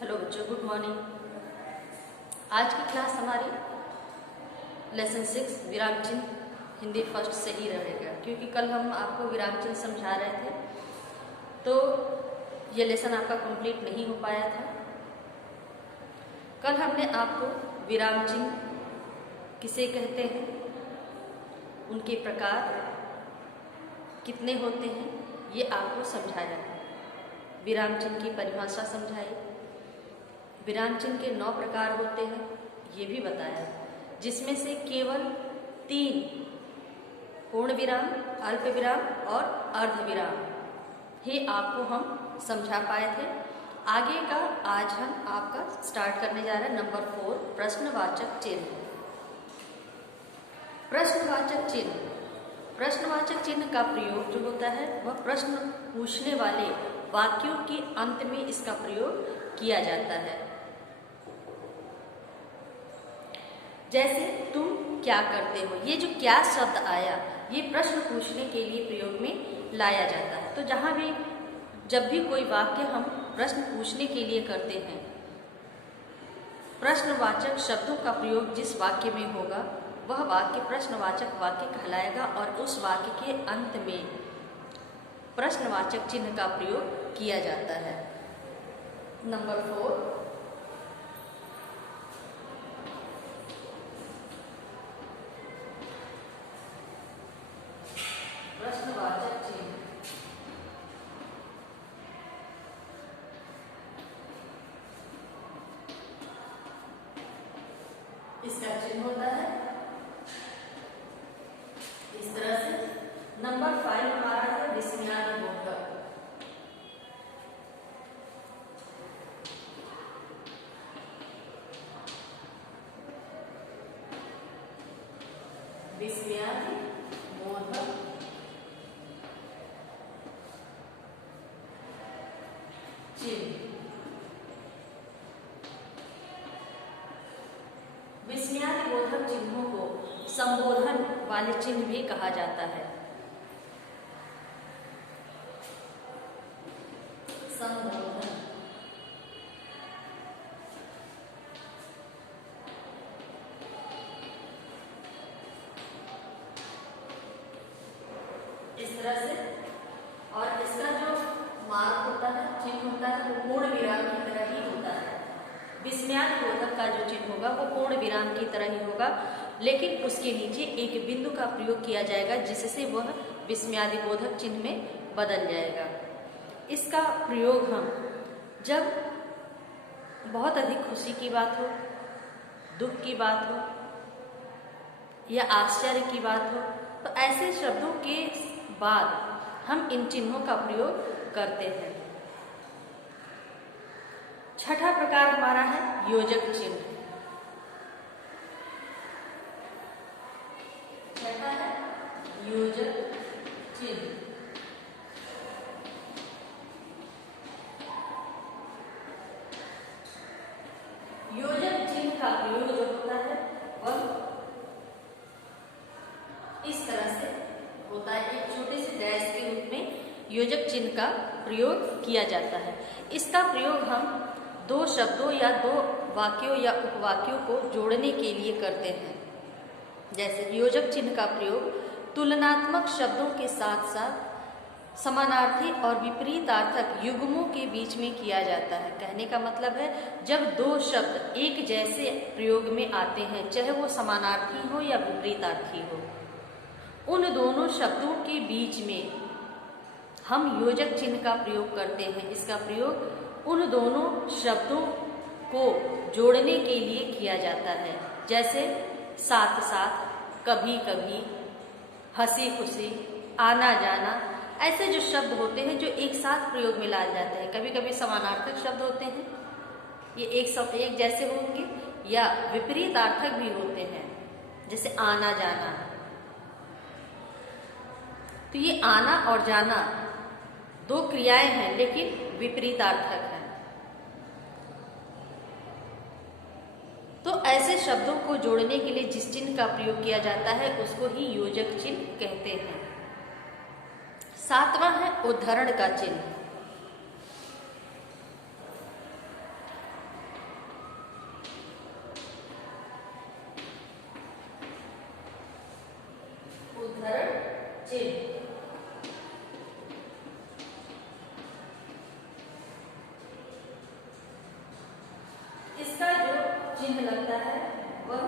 Hello बच्चों, good morning. आज की क्लास हमारी लेसन 6 विराम चिन्ह हिंदी फर्स्ट से ही रहेगा, क्योंकि कल हम आपको विराम चिन्ह समझा रहे थे तो ये लेसन आपका कंप्लीट नहीं हो पाया था। कल हमने आपको विराम चिन्ह किसे कहते हैं, उनके प्रकार कितने होते हैं, ये आपको समझाया है। विराम चिन्ह की परिभाषा समझाई, विराम चिन्ह के 9 प्रकार होते हैं ये भी बताया, जिसमें से केवल 3 पूर्ण विराम, अल्प विराम और अर्ध विराम ही आपको हम समझा पाए थे। आगे का आज हम आपका स्टार्ट करने जा रहे हैं नंबर 4, प्रश्नवाचक चिन्ह। प्रश्नवाचक चिन्ह, प्रश्नवाचक चिन्ह का प्रयोग जो होता है वह प्रश्न पूछने वाले वाक्यों के अंत में इसका प्रयोग किया जाता है। जैसे तुम क्या करते हो, ये जो क्या शब्द आया ये प्रश्न पूछने के लिए प्रयोग में लाया जाता है। तो जहाँ भी जब भी कोई वाक्य हम प्रश्न पूछने के लिए करते हैं, प्रश्नवाचक शब्दों का प्रयोग जिस वाक्य में होगा वह वाक्य प्रश्नवाचक वाक्य कहलाएगा और उस वाक्य के अंत में प्रश्नवाचक चिन्ह का प्रयोग किया जाता है। नंबर 4, प्रश्नवाचक चिन्ह। इसका चिन्ह होता है इस तरह से। नंबर 5 हमारा है विस्मयादिबोधक। विस्मयादिबोधक चिन्ह। विस्मयादिबोधक चिन्हों को संबोधन वाले चिन्ह भी कहा जाता है। संबोधन, इस तरह से। और इसका जो मार्क होता है, चिन्ह होता है, वो पूर्ण विराम की तरह ही होता है। विस्मयादिबोधक का जो चिन्ह होगा वो पूर्ण विराम की तरह ही होगा, लेकिन उसके नीचे एक बिंदु का प्रयोग किया जाएगा जिससे वह विस्मयादिबोधक चिन्ह में बदल जाएगा। इसका प्रयोग हम जब बहुत अधिक खुशी की बात हो, दुख की बात हो या आश्चर्य की बात हो, तो ऐसे शब्दों के बाद हम इन चिन्हों का प्रयोग करते हैं। छठा प्रकार हमारा है योजक चिन्ह। छठा है योजक चिन्ह। योजक चिन्ह का प्रयोग जो होता है वह इस तरह से होता है, एक छोटे से डैश के रूप में योजक चिन्ह का प्रयोग किया जाता है। इसका प्रयोग हम 2 शब्दों या 2 वाक्यों या उपवाक्यों को जोड़ने के लिए करते हैं। जैसे योजक चिन्ह का प्रयोग तुलनात्मक शब्दों के साथ साथ समानार्थी और विपरीतार्थक युग्मों के बीच में किया जाता है। कहने का मतलब है जब 2 शब्द एक जैसे प्रयोग में आते हैं, चाहे वो समानार्थी हो या विपरीतार्थी हो, उन दोनों शब्दों के बीच में हम योजक चिन्ह का प्रयोग करते हैं। इसका प्रयोग उन दोनों शब्दों को जोड़ने के लिए किया जाता है। जैसे साथ साथ, कभी कभी, हंसी खुशी, आना जाना, ऐसे जो शब्द होते हैं जो एक साथ प्रयोग में लाए जाते हैं। कभी कभी समानार्थक शब्द होते हैं, ये एक जैसे होंगे, या विपरीतार्थक भी होते हैं, जैसे आना जाना। तो ये आना और जाना 2 क्रियाएं हैं लेकिन विपरीतार्थक हैं। तो ऐसे शब्दों को जोड़ने के लिए जिस चिन्ह का प्रयोग किया जाता है उसको ही योजक चिन्ह कहते हैं। 7वां है उद्धरण का चिन्ह। चिन्ह लगता है वह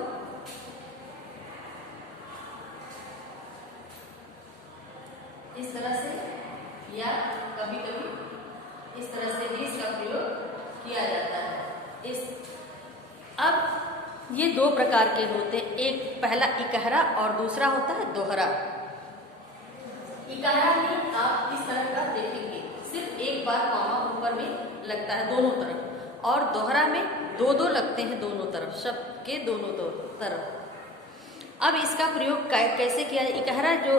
इस तरह से, या कभी कभी इस तरह से भी इसका प्रयोग किया जाता है। अब ये दो प्रकार के होते हैं, एक पहला इकहरा और दूसरा होता है दोहरा। इकहरा में आप इस तरह का देखेंगे, सिर्फ एक बार कॉमा ऊपर में लगता है दोनों तरफ, और दोहरा में दो दो लगते हैं दोनों तरफ, शब्द के दोनों तरफ। अब इसका प्रयोग कैसे किया जाए? इकहरा जो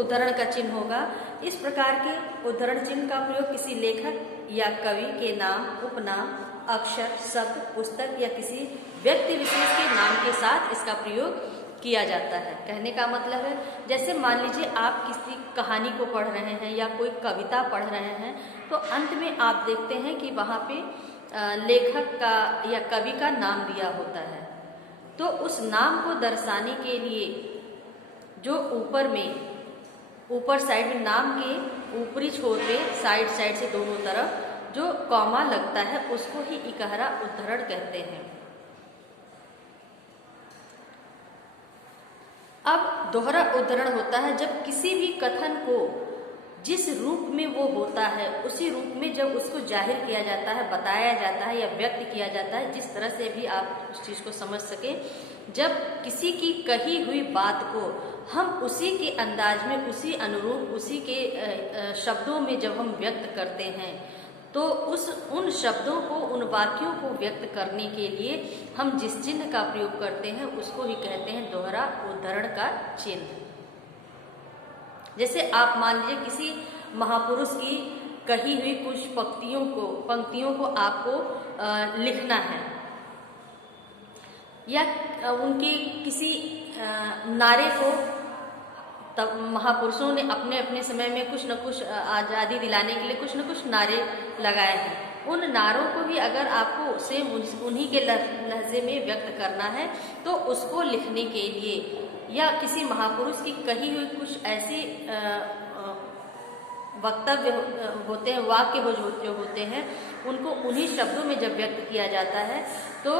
उद्धरण का चिन्ह होगा, इस प्रकार के उद्धरण चिन्ह का प्रयोग किसी लेखक या कवि के नाम, उपनाम, अक्षर, शब्द, पुस्तक या किसी व्यक्ति विशेष के नाम के साथ इसका प्रयोग किया जाता है। कहने का मतलब है, जैसे मान लीजिए आप किसी कहानी को पढ़ रहे हैं या कोई कविता पढ़ रहे हैं, तो अंत में आप देखते हैं कि वहाँ पे लेखक का या कवि का नाम दिया होता है। तो उस नाम को दर्शाने के लिए जो ऊपर साइड में नाम के ऊपरी छोर पे साइड से दोनों तरफ जो कॉमा लगता है, उसको ही इकहरा उद्धरण कहते हैं। अब दोहरा उद्धरण होता है जब किसी भी कथन को जिस रूप में वो होता है उसी रूप में जब उसको जाहिर किया जाता है, बताया जाता है या व्यक्त किया जाता है, जिस तरह से भी आप उस चीज़ को समझ सके। जब किसी की कही हुई बात को हम उसी के अंदाज में, उसी अनुरूप, उसी के शब्दों में जब हम व्यक्त करते हैं, तो उन शब्दों को, उन वाक्यों को व्यक्त करने के लिए हम जिस चिन्ह का प्रयोग करते हैं उसको ही कहते हैं दोहरा उद्धरण का चिन्ह। जैसे आप मान लीजिए किसी महापुरुष की कही हुई कुछ पंक्तियों को आपको लिखना है, या उनके किसी नारे को, तब महापुरुषों ने अपने अपने समय में कुछ न कुछ आज़ादी दिलाने के लिए कुछ न कुछ नारे लगाए हैं। उन नारों को भी अगर आपको सेम उन्हीं के लहजे में व्यक्त करना है, तो उसको लिखने के लिए या किसी महापुरुष की कही हुई कुछ ऐसे वक्तव्य होते हैं, वाक्य जो होते हैं, उनको उन्हीं शब्दों में जब व्यक्त किया जाता है, तो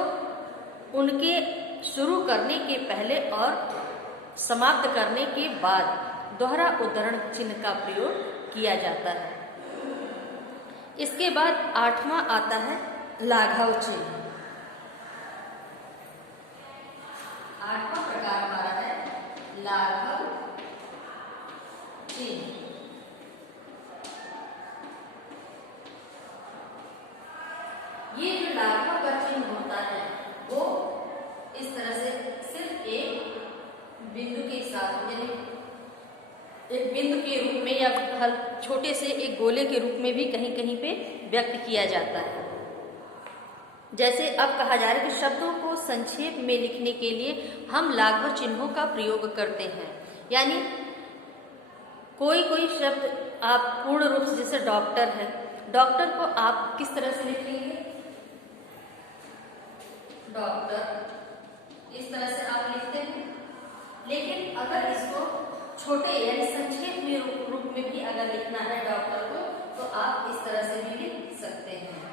उनके शुरू करने के पहले और समाप्त करने के बाद दोहरा उद्धरण चिन्ह का प्रयोग किया जाता है। इसके बाद 8वां आता है लाघव चिन्ह। 8वां प्रकार हमारा है लाघव चिन्ह। ये जो लाघव का चिन्ह होता है वो इस तरह से सिर्फ एक बिंदु के साथ, यानी एक बिंदु के रूप में या छोटे से एक गोले के रूप में भी कहीं कहीं पे व्यक्त किया जाता है। जैसे अब कहा जा रहा है कि शब्दों को संक्षेप में लिखने के लिए हम लाघव चिन्हों का प्रयोग करते हैं। यानी कोई शब्द आप पूर्ण रूप से, जैसे डॉक्टर है, डॉक्टर को आप किस तरह से लिखेंगे? डॉक्टर, इस तरह से आप लिखते हैं। लेकिन अगर इसको छोटे यानी संक्षेप में रूप में भी अगर लिखना है डॉक्टर को, तो आप इस तरह से भी लिख सकते हैं।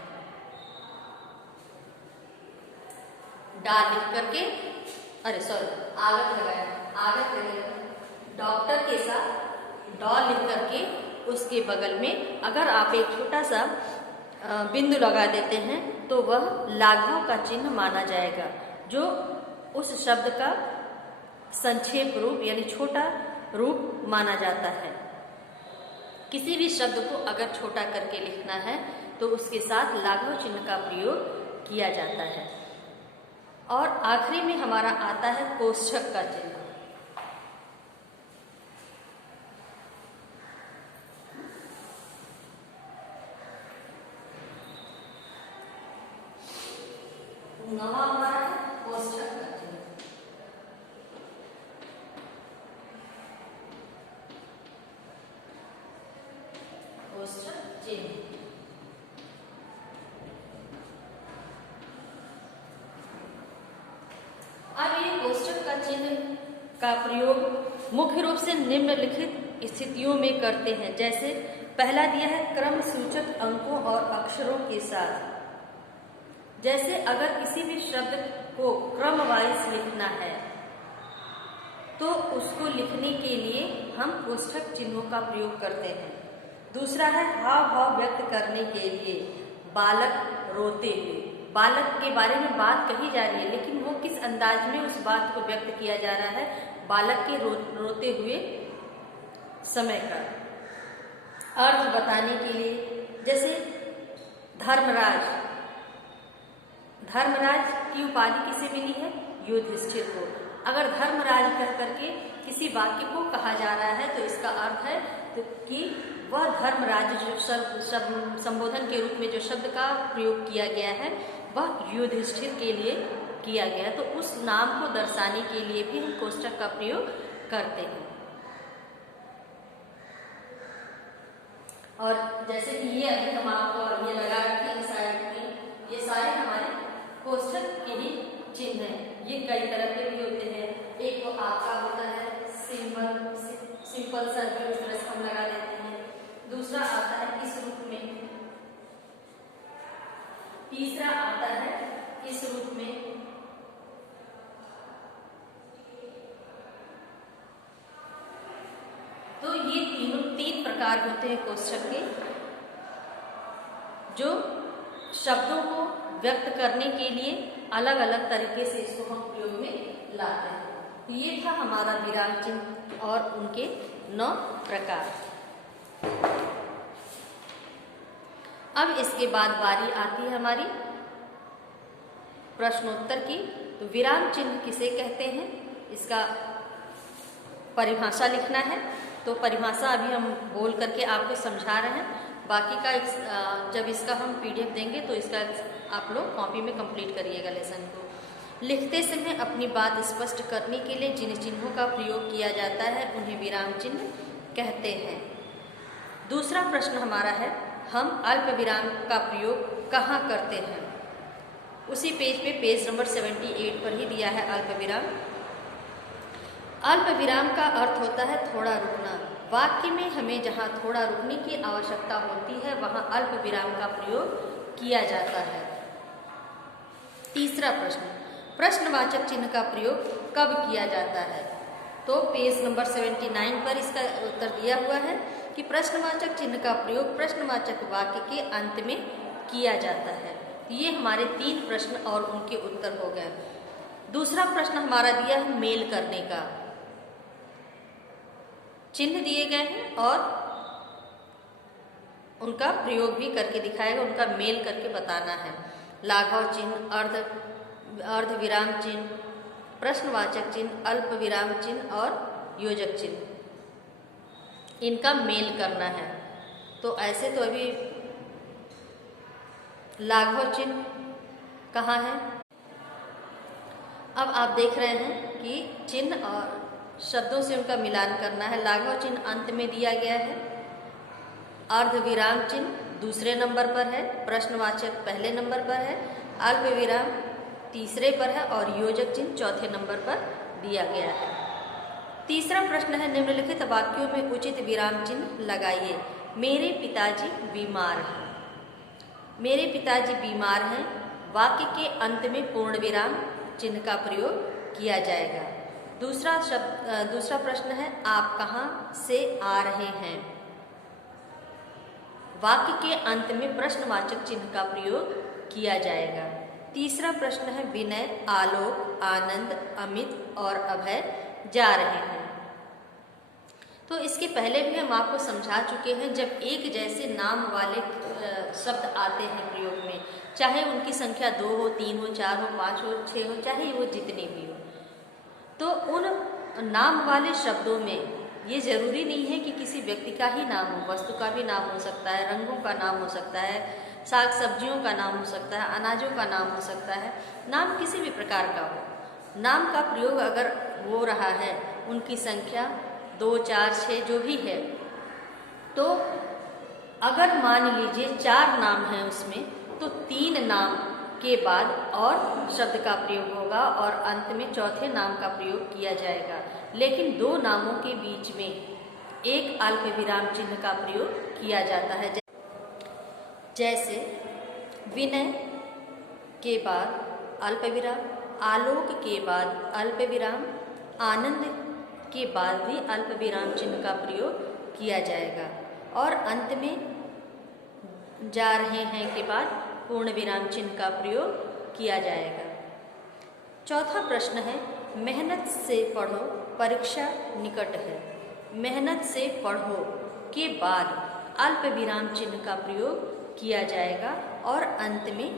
डा लिख करके, आगत लगाया, आगत लगेगा, डॉक्टर के साथ डॉ लिख करके उसके बगल में अगर आप एक छोटा सा बिंदु लगा देते हैं, तो वह लाघव का चिन्ह माना जाएगा, जो उस शब्द का संक्षेप रूप यानी छोटा रूप माना जाता है। किसी भी शब्द को अगर छोटा करके लिखना है तो उसके साथ लाघव चिन्ह का प्रयोग किया जाता है। और आखिरी में हमारा आता है कोष्ठक का चिन्ह। नवा हमारा है कोष्ठक का चिन्ह। कोष्ठक चिन्ह अब ये कोष्ठक का चिन्ह का प्रयोग मुख्य रूप से निम्नलिखित स्थितियों में करते हैं। जैसे पहला दिया है क्रम सूचक अंकों और अक्षरों के साथ, जैसे अगर किसी भी शब्द को क्रम वाइज लिखना है तो उसको लिखने के लिए हम कोष्ठक चिन्हों का प्रयोग करते हैं। दूसरा है हाव भाव व्यक्त करने के लिए, बालक रोते हुए। बालक के बारे में बात कही जा रही है, लेकिन वो किस अंदाज में उस बात को व्यक्त किया जा रहा है, बालक के रोते हुए समय का अर्थ बताने के लिए। जैसे धर्मराज, धर्मराज की उपाधि किसे मिली है? युधिष्ठिर को। अगर धर्मराज कह करके किसी वाक्य को कहा जा रहा है तो इसका अर्थ है कि वह धर्मराज जो संबोधन के रूप में जो शब्द का प्रयोग किया गया है वह युधिष्ठिर के लिए किया गया, तो उस नाम को दर्शाने के लिए भी हम कोष्ठक का प्रयोग करते हैं। और जैसे कि ये अभी हम आपको ये लगा रखे हैं साइड में, ये सारे हमारे कोष्ठक के ही चिन्ह हैं। ये कई तरह के भी होते हैं। एक तो आपका होता है सिंपल सा, इस तरह से हम लगा देते हैं। दूसरा आता है इस रूप में, तीसरा आता है इस रूप में, तो ये तीन प्रकार होते हैं कोष्ठक के, जो शब्दों को व्यक्त करने के लिए अलग अलग तरीके से इसको हम प्रयोग में लाते हैं। तो ये था हमारा विराम चिन्ह और उनके 9 प्रकार। अब इसके बाद बारी आती है हमारी प्रश्नोत्तर की। तो विराम चिन्ह किसे कहते हैं, इसका परिभाषा लिखना है। तो परिभाषा अभी हम बोल करके आपको समझा रहे हैं, बाकी का जब इसका हम PDF देंगे तो इसका आप लोग कॉपी में कंप्लीट करिएगा लेसन को। लिखते समय अपनी बात स्पष्ट करने के लिए जिन चिन्हों का प्रयोग किया जाता है उन्हें विराम चिन्ह कहते हैं। दूसरा प्रश्न हमारा है, हम अल्प विराम का प्रयोग कहाँ करते हैं? उसी पेज पे पेज नंबर 78 पर ही दिया है अल्प विराम। अल्प विराम का अर्थ होता है थोड़ा रुकना। वाक्य में हमें जहाँ थोड़ा रुकने की आवश्यकता होती है वहाँ अल्प विराम का प्रयोग किया जाता है। तीसरा प्रश्न, प्रश्नवाचक चिन्ह का प्रयोग कब किया जाता है? तो पेज नंबर 79 पर इसका उत्तर दिया हुआ है कि प्रश्नवाचक चिन्ह का प्रयोग प्रश्नवाचक वाक्य के अंत में किया जाता है। ये हमारे 3 प्रश्न और उनके उत्तर हो गए। दूसरा प्रश्न हमारा दिया है मेल करने का। चिन्ह दिए गए हैं और उनका प्रयोग भी करके दिखाएगा, उनका मेल करके बताना है। लाघव चिन्ह, अर्ध विराम चिन्ह, प्रश्नवाचक चिन्ह, अल्प विराम चिन्ह और योजक चिन्ह, इनका मेल करना है। तो ऐसे तो अभी लाघव चिन्ह कहाँ है? अब आप देख रहे हैं कि चिन्ह और शब्दों से उनका मिलान करना है। लाघव चिन्ह अंत में दिया गया है, अर्ध विराम चिन्ह दूसरे नंबर पर है, प्रश्नवाचक पहले नंबर पर है, अल्प विराम तीसरे पर है और योजक चिन्ह चौथे नंबर पर दिया गया है। तीसरा प्रश्न है, निम्नलिखित वाक्यों में उचित विराम चिन्ह लगाइए। मेरे पिताजी बीमार हैं। मेरे पिताजी बीमार हैं, वाक्य के अंत में पूर्ण विराम चिन्ह का प्रयोग किया जाएगा। दूसरा प्रश्न है, आप कहाँ से आ रहे हैं? वाक्य के अंत में प्रश्नवाचक चिन्ह का प्रयोग किया जाएगा। तीसरा प्रश्न है, विनय, आलोक, आनंद, अमित और अभय जा रहे हैं। तो इसके पहले भी हम आपको समझा चुके हैं, जब एक जैसे नाम वाले शब्द आते हैं प्रयोग में, चाहे उनकी संख्या 2 हो, 3 हो, 4 हो, 5 हो, 6 हो, चाहे वो जितने भी हो, तो उन नाम वाले शब्दों में ये जरूरी नहीं है कि किसी व्यक्ति का ही नाम हो, वस्तु का भी नाम हो सकता है, रंगों का नाम हो सकता है, साग सब्जियों का नाम हो सकता है, अनाजों का नाम हो सकता है, नाम किसी भी प्रकार का हो। नाम का प्रयोग अगर हो रहा है, उनकी संख्या 2, 4, 6 जो भी है, तो अगर मान लीजिए 4 नाम हैं उसमें, तो 3 नाम के बाद और शब्द का प्रयोग होगा और अंत में चौथे नाम का प्रयोग किया जाएगा। लेकिन 2 नामों के बीच में एक अल्प विराम चिन्ह का प्रयोग किया जाता है। जैसे विनय के बाद अल्पविराम, आलोक के बाद अल्पविराम, आनंद के बाद भी अल्पविराम चिन्ह का प्रयोग किया जाएगा और अंत में जा रहे हैं के बाद पूर्ण विराम चिन्ह का प्रयोग किया जाएगा। चौथा प्रश्न है, मेहनत से पढ़ो, परीक्षा निकट है। मेहनत से पढ़ो के बाद अल्प विराम चिन्ह का प्रयोग किया जाएगा और अंत में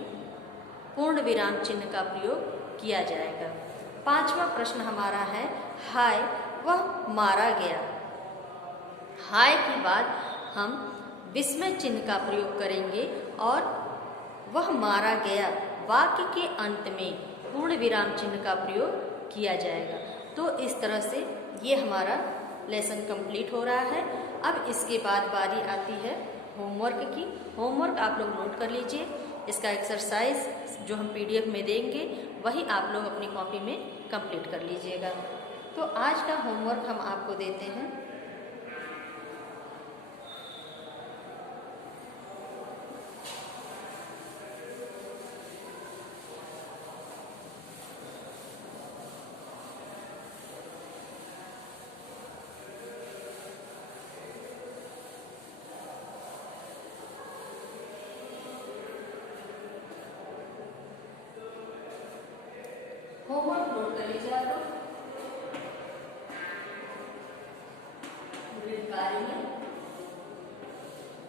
पूर्ण विराम चिन्ह का प्रयोग किया जाएगा। पांचवा प्रश्न हमारा है, हाय वह मारा गया। हाय के बाद हम विस्मय चिन्ह का प्रयोग करेंगे और वह मारा गया वाक्य के अंत में पूर्ण विराम चिन्ह का प्रयोग किया जाएगा। तो इस तरह से ये हमारा लेसन कंप्लीट हो रहा है। अब इसके बाद बारी आती है होमवर्क की। होमवर्क आप लोग नोट कर लीजिए। इसका एक्सरसाइज जो हम PDF में देंगे वही आप लोग अपनी कॉपी में कंप्लीट कर लीजिएगा। तो आज का होमवर्क हम आपको देते हैं। होमवर्क नोट कर लीजिए आप लोग। कार्य में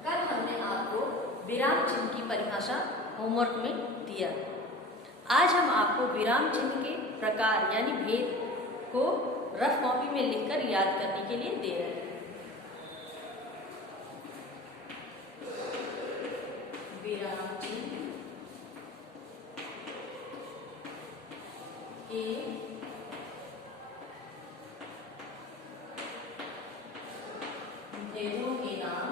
कल हमने आपको विराम चिन्ह की परिभाषा होमवर्क में दिया। आज हम आपको विराम चिन्ह के प्रकार यानी भेद को रफ कॉपी में लिखकर याद करने के लिए दे रहे हैं। विराम चिन्ह के भेदों के नाम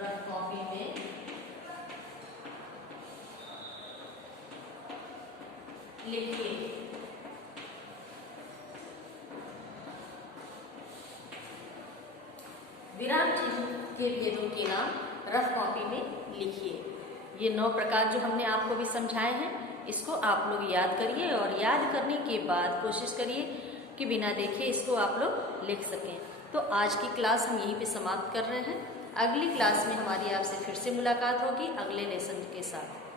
रफ कॉपी में लिखिए। विराम चिन्ह के भेदों के नाम रफ कॉपी में लिखिए। ये 9 प्रकार जो हमने आपको भी समझाए हैं, इसको आप लोग याद करिए और याद करने के बाद कोशिश करिए कि बिना देखे इसको आप लोग लिख सकें। तो आज की क्लास हम यहीं पे समाप्त कर रहे हैं। अगली क्लास में हमारी आपसे फिर से मुलाकात होगी अगले लेसन के साथ।